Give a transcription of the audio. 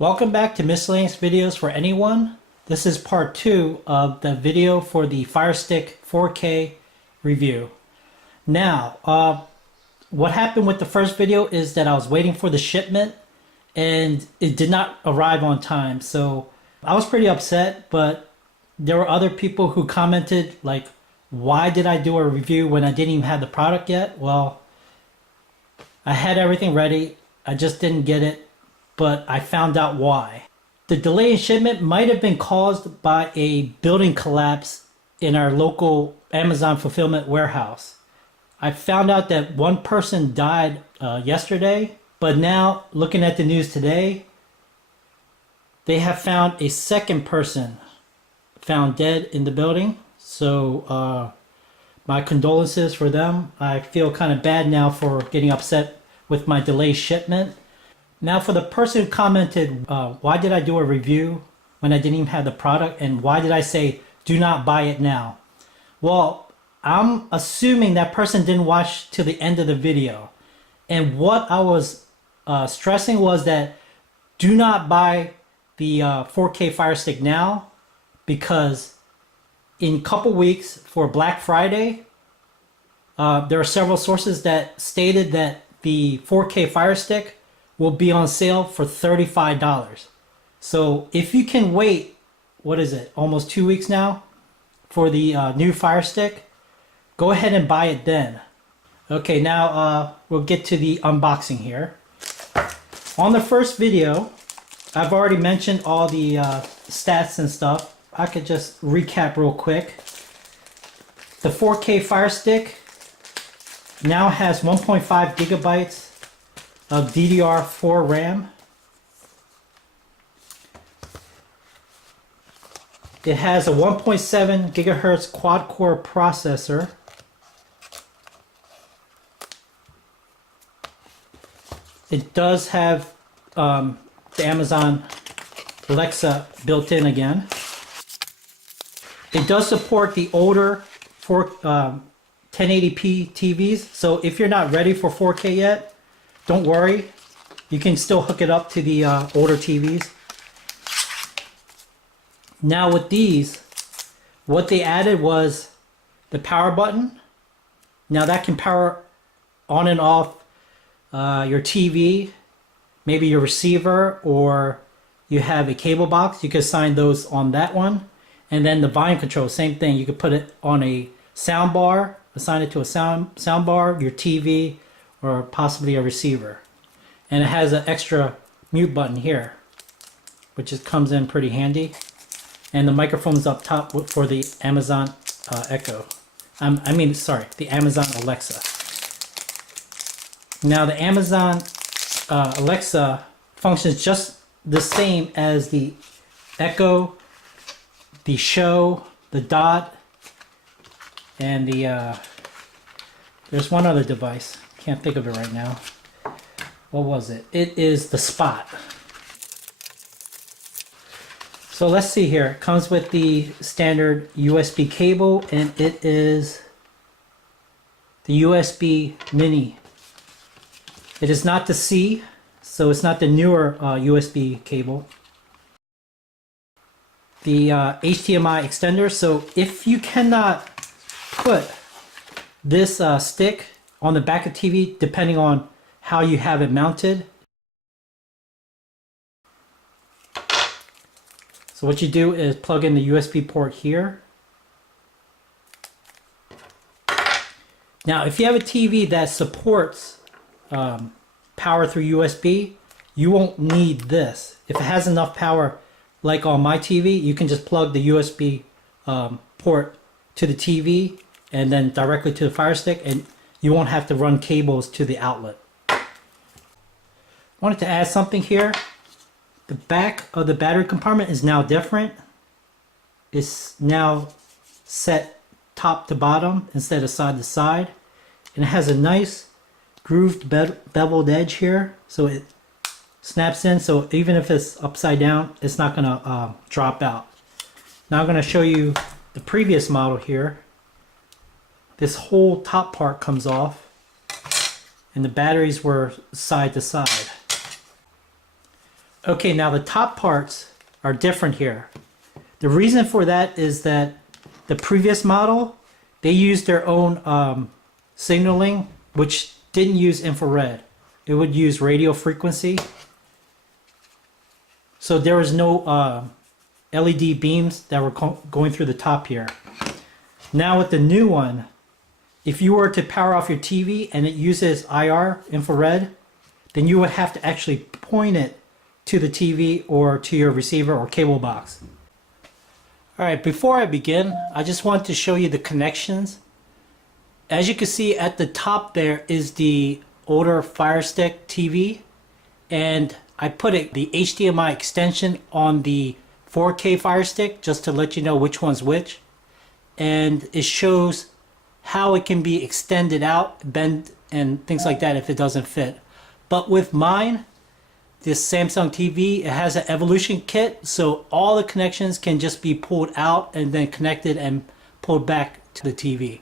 Welcome back to Miscellaneous Videos for Anyone. This is part 2 of the video for the Fire Stick 4K review. Now, what happened with the first video is that I was waiting for the shipment and it did not arrive on time. So I was pretty upset, but there were other people who commented like, why did I do a review when I didn't even have the product yet? Well, I had everything ready. I just didn't get it, but I found out why. The delay in shipment might have been caused by a building collapse in our local Amazon fulfillment warehouse. I found out that one person died yesterday, but now looking at the news today, they have found a second person found dead in the building. So my condolences for them. I feel kind of bad now for getting upset with my delayed shipment. Now for the person who commented, why did I do a review when I didn't even have the product, and why did I say do not buy it now? Well, I'm assuming that person didn't watch to the end of the video. And what I was stressing was that do not buy the 4K Fire Stick now, because in a couple weeks for Black Friday, there are several sources that stated that the 4K Fire Stick will be on sale for $35. So if you can wait, what is it, almost 2 weeks now for the new Fire Stick, go ahead and buy it then. Okay, now we'll get to the unboxing here. On the first video, I've already mentioned all the stats and stuff. I could just recap real quick. The 4K Fire Stick now has 1.5 gigabytes of DDR4 RAM. It has a 1.7 gigahertz quad-core processor. It does have the Amazon Alexa built in again. It does support the older 1080p TVs. So if you're not ready for 4K yet, don't worry. You can still hook it up to the older TVs. Now with these, what they added was the power button. Now that can power on and off your TV, maybe your receiver, or you have a cable box. You can assign those on that one. And then the volume control, same thing. You could put it on a sound bar, assign it to a sound bar, your TV, or possibly a receiver. And it has an extra mute button here, which comes in pretty handy. And the microphone's up top for the Amazon Echo. The Amazon Alexa. Now the Amazon Alexa functions just the same as the Echo, the Show, the Dot, and the there's one other device. Can't think of it right now. What was it? It is the Spot. So let's see here. It comes with the standard USB cable, and it is the USB Mini. It is not the C, so it's not the newer USB cable. The HDMI extender. So if you cannot put this stick on the back of TV, depending on how you have it mounted, so what you do is plug in the USB port here. Now if you have a TV that supports power through USB, you won't need this. If it has enough power, like on my TV, you can just plug the USB port to the TV and then directly to the Fire Stick, and you won't have to run cables to the outlet. I wanted to add something here. The back of the battery compartment is now different. It's now set top to bottom instead of side to side. And it has a nice grooved beveled edge here, so it snaps in, so even if it's upside down, it's not going to drop out. Now I'm going to show you the previous model here. This whole top part comes off, and the batteries were side to side. Okay, now the top parts are different here. The reason for that is that the previous model, they used their own signaling, which didn't use infrared. It would use radio frequency. So there was no LED beams that were going through the top here. Now with the new one, if you were to power off your TV and it uses IR, infrared, then you would have to actually point it to the TV or to your receiver or cable box. Alright, before I begin, I just want to show you the connections. As you can see at the top there is the older Fire Stick TV, and I put the HDMI extension on the 4K Fire Stick just to let you know which one's which, and it shows how it can be extended out, bend, and things like that if it doesn't fit. But with mine, this Samsung TV, it has an Evolution kit, so all the connections can just be pulled out and then connected and pulled back to the TV.